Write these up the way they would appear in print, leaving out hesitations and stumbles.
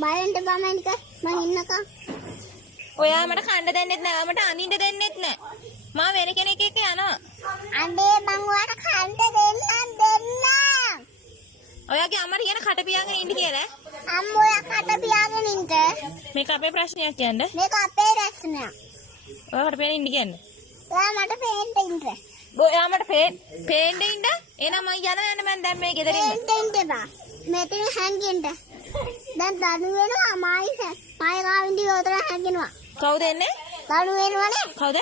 බයෙන් බමනික මම ඉන්නකම්. ඔයා මට කන්න දෙන්නෙත් නෑ. මට අඳින්න දෙන්නෙත් නෑ. මම වෙන කෙනෙක් එක්ක යනවා. අනේ මං ඔයාට කන්න දෙන්නම්. ඔයාගේ අම්මට කියන කට පියාගෙන ඉන්න කියලා. අම්මෝ ඔයා කට පියාගෙන ඉන්න. මේක අපේ ප්‍රශ්නයක් කියන්නේ. මේක අපේ රැස්නයක්. ඔයාකට පේන ඉන්න කියන්නේ. ඔයා මට පේන්න ඉන්න. ඔයා මට පේන්න ඉන්න. එහෙනම් මම යන්න මම දැන් මේ ගෙදර ඉන්න. පේන්න බා. මෙතන හැංගෙන්න. දැන් දනු වෙනවා මායි ගාවින්ද යෝතර හැංගෙනවා. කවුද එන්නේ? දනු වෙනවනේ. කවුද?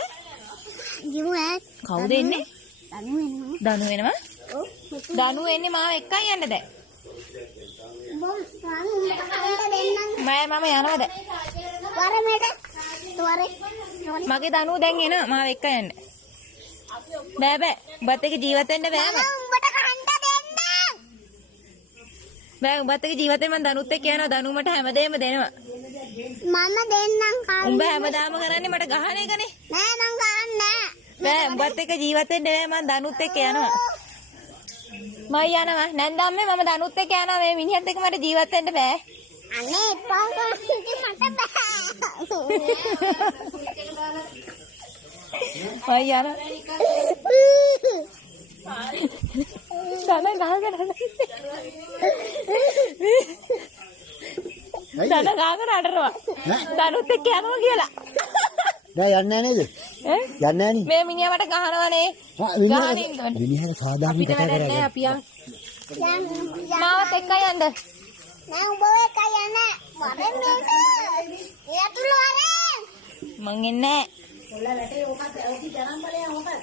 ගිමු ඈ. කවුද එන්නේ? දනු වෙනවා. දනු වෙනවා. ඔව්. දනු එන්නේ මාව එක්කයි යන්න දැන්. මම උඹට දෙන්නම්. මම යනවා දැන්. වරමෙට. මගේ දනුව දැන් එනවා මාව එක්ක යන්න. බෑ. උඹත් එක්ක ජීවත් වෙන්න බෑ මම. උඹට කන්න දෙන්නම්. බෑ උඹත් එක්ක ජීවත් වෙන්න මම දනුත් එක්ක යනවා. දනුව මට හැමදේම දෙනවා. මම දෙන්නම් කාලේ. උඹ හැමදාම කරන්නේ මට ගහන එකනේ. නෑ මං ගහන්නේ නෑ. බෑ උඹත් එක්ක ජීවත් වෙන්න බෑ මම දනුත් එක්ක යනවා. මම යනවා නැන්දම්මේ මම දනුත් එක්ක යනවා මේ මිනිහත් එක්ක මට ජීවත් වෙන්න බෑ. අනේ එපා ඉතින් මට බෑ. මම යනවා. දන ගාගෙන අඬනවා. දනුත් එක්ක යනවා කියලා. දැන් යන්නේ නේද? යන්නේ නෑනේ. මේ මිනිහා මට ගහනවනේ. ගහන ඉන්නවනේ. මිනිහා සාදාම කතා කරන්නේ. අපි මාවත් එක්ක යන්න. නෑ උඹ එක යන්න. වරෙන් මේක. එයාතුල වරෙන්. මං එන්නේ නෑ. ඔල්ල වැටේ ඕකත් ඕකි ගණන් බලයන් ඕකත්.